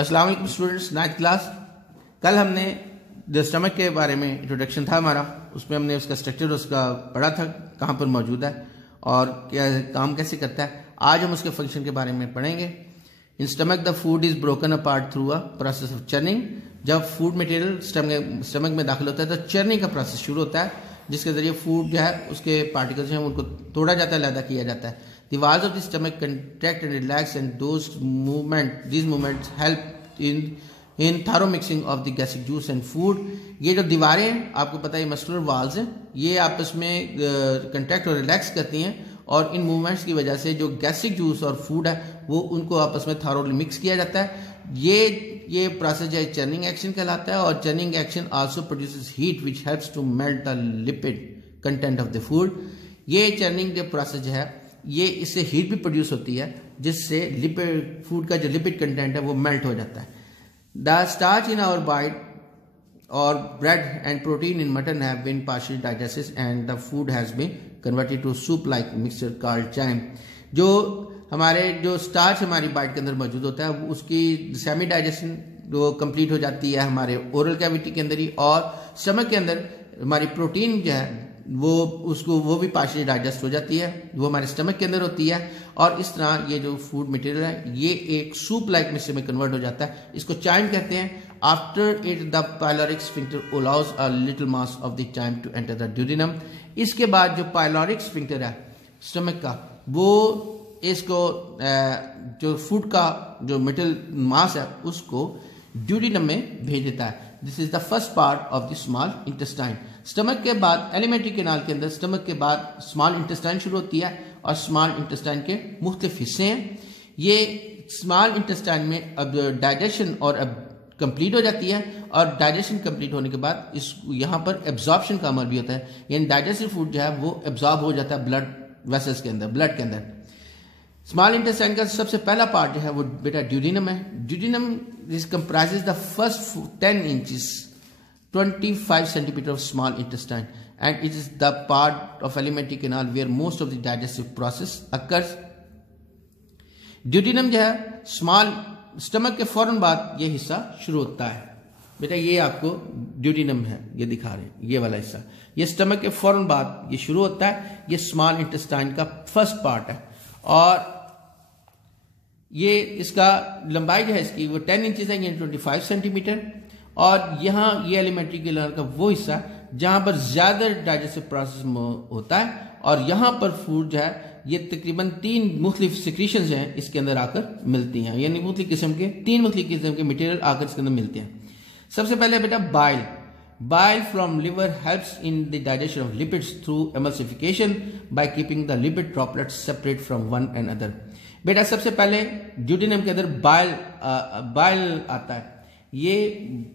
अस्सलाम वालेकुम students, 9th class. कल हमने जो स्टमक के बारे में इंट्रोडक्शन था हमारा, उसमें हमने उसका स्ट्रक्चर उसका पढ़ा था, कहाँ पर मौजूद है और क्या काम कैसे करता है। आज हम उसके फंक्शन के बारे में पढ़ेंगे। In stomach the food is broken apart through a process of churning. जब फूड मटेरियल स्टमक में दाखिल होता है तो चर्निंग का प्रोसेस शुरू होता है, जिसके जरिए फूड जो है उसके पार्टिकल्स हैं उनको तोड़ा जाता है, अलग किया जाता है। The walls of the stomach contract and relax, and these movements help in thorough mixing of the gastric juice and food. ये जो दीवारें हैं आपको पता है मस्कुलर वाल्स हैं, ये आपस में कंट्रैक्ट और रिलैक्स करती हैं और इन मूवमेंट्स की वजह से जो गैस्ट्रिक जूस और फूड है वो उनको आपस में थॉरोली मिक्स किया जाता है। ये प्रोसेस जो है चर्निंग एक्शन कहलाता है और churning action also produces heat which helps to melt the lipid content of the food. ये चर्निंग जो प्रोसेस जो है ये इससे हीट भी प्रोड्यूस होती है, जिससे लिपिड फूड का जो लिपिड कंटेंट है वो मेल्ट हो जाता है। The starch in our bite और bread and protein in mutton have been partially digested and the food has been converted to soup like mixture called chyme. जो हमारे जो स्टार्च हमारी बाइट के अंदर मौजूद होता है उसकी सेमी डाइजेशन जो कंप्लीट हो जाती है हमारे ओरल कैविटी के अंदर ही, और स्टमक के अंदर हमारी प्रोटीन जो है वो भी पार्शियली डाइजेस्ट हो जाती है, वो हमारे स्टमक के अंदर होती है और इस तरह ये जो फूड मटेरियल है ये एक सूप लाइक मिक्सचर में कन्वर्ट हो जाता है। इसको चाइम कहते हैं। After it the pyloric sphincter allows a little mass of the chyme to enter the duodenum. इसके बाद जो पाइलोरिक स्फिंक्टर है स्टमक का वो इसको जो फूड का जो मेटल मास है उसको ड्यूडिनम में भेज देता है। This is the first part of the small intestine. Stomach के बाद एलिमेंट्री कैनाल के अंदर स्टमक के बाद स्मॉल इंटेस्टाइन शुरू होती है और स्मॉल इंटेस्टाइन के मुख्तलिफ हिस्से हैं। ये स्मॉल इंटेस्टाइन में अब डाइजेशन और अब कंप्लीट हो जाती है और डाइजेशन कंप्लीट होने के बाद इस यहाँ पर एब्जॉर्प्शन का अमल भी होता है, यानी डाइजेस्टिव फूड जो है वो एब्जॉर्ब हो जाता है ब्लड वेसल्स के अंदर, ब्लड के अंदर। स्मॉल इंटेस्टाइन का सबसे पहला पार्ट जो है वो बेटा ड्यूडिनम है। Duodenum this comprises the first 10 inches 25 centimeter of small intestine, and it is the part of alimentary canal where most of the digestive process occurs. Duodenum जो है स्मॉल स्टमक के फौरन बाद ये हिस्सा शुरू होता है। बेटा ये आपको ड्यूडिनम है, ये दिखा रहे हैं, ये वाला हिस्सा ये स्टमक के फौरन बाद ये शुरू होता है। ये स्मॉल इंटेस्टाइन का फर्स्ट पार्ट है और ये इसका लंबाई जो है इसकी वो 10 इंचेस है, यानी 25 सेंटीमीटर। और यहाँ ये एलिमेंट्री कैनाल का वो हिस्सा जहां पर ज्यादा डाइजेस्टिव प्रोसेस होता है और यहाँ पर फूड जो है ये तकरीबन 3 मुख्तलिफ सिक्रीशंस हैं इसके अंदर आकर मिलती हैं, यानी मुख्तलिफ किस्म के 3 मुख्तलिफ किस्म के मटेरियल आकर इसके अंदर मिलते हैं। सबसे पहले बेटा bile from liver helps in the digestion of lipids through emulsification by keeping the lipid droplets separate from one and other. बेटा सबसे पहले ड्यूडिनम के अंदर बाइल आता है, ये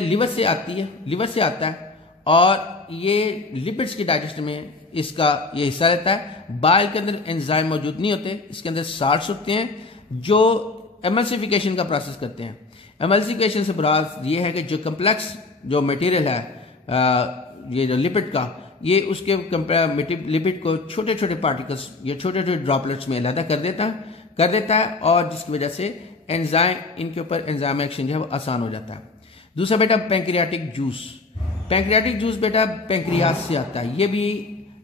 लिवर से आता है और ये लिपिड्स के डाइजेशन में इसका ये हिस्सा रहता है। बाइल के अंदर एंजाइम मौजूद नहीं होते, इसके अंदर साल्ट्स होते हैं जो एमल्सिफिकेशन का प्रोसेस करते हैं। एमल्सिफिकेशन से मुराद ये है कि जो कम्प्लेक्स जो मटेरियल है ये जो लिपिड का, ये उसके लिपिड को छोटे छोटे पार्टिकल्स या छोटे छोटे ड्रॉपलेट्स में अलग कर देता है और जिसकी वजह से एंजाइम इनके ऊपर एंजाइम एक्शन जो है वो आसान हो जाता है। दूसरा बेटा पैंक्रियाटिक जूस बेटा पैंक्रियास से आता है। ये भी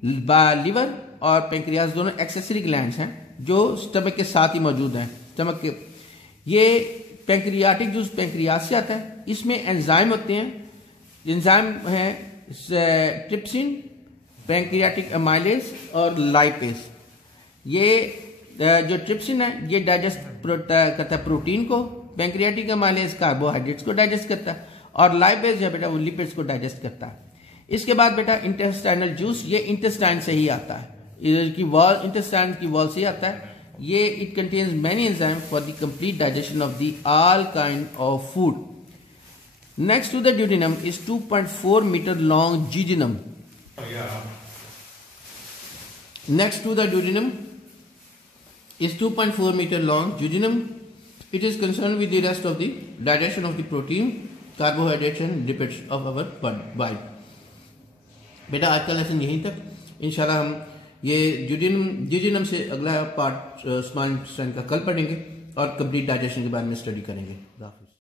लिवर और पैंक्रियास दोनों एक्सेसरी ग्लैंड्स हैं जो स्टमक के साथ ही मौजूद हैं। स्टमक के ये पैंक्रियाटिक जूस पैंक्रियास से आता है। इसमें एंजाइम होते हैं, एंजाइम है ट्रिप्सिन, पैंक्रियाटिक अमाइलेज और लाइपेज। ये जो ट्रिप्सिन है ये डाइजेस्ट करता है प्रोटीन को, पैंक्रियाटिक अमाइलेज कार्बोहाइड्रेट्स को डाइजेस्ट करता है और लाइपेज है बेटा वो लिपिड्स को डाइजेस्ट करता है। इसके बाद बेटा इंटेस्टाइनल जूस, ये इंटेस्टाइन से ही आता है, इधर की वॉल इंटेस्टाइन की वॉल से ही आता है। ये it contains many enzyme for the complete digestion of the all kind of food. Next to the duodenum is 2.4 meter long jejunum. Next to the duodenum is 2.4 meter long jejunum. It is concerned with the rest of the digestion of the protein, carbohydrates and lipids of our body. बेटा आज का lesson यहीं तक। इंशाल्लाह हम ये जूजिनम से अगला पार्ट स्मॉल इंटेस्टाइन का कल पढ़ेंगे। और कंप्लीट डाइजेशन के बारे में स्टडी करेंगे।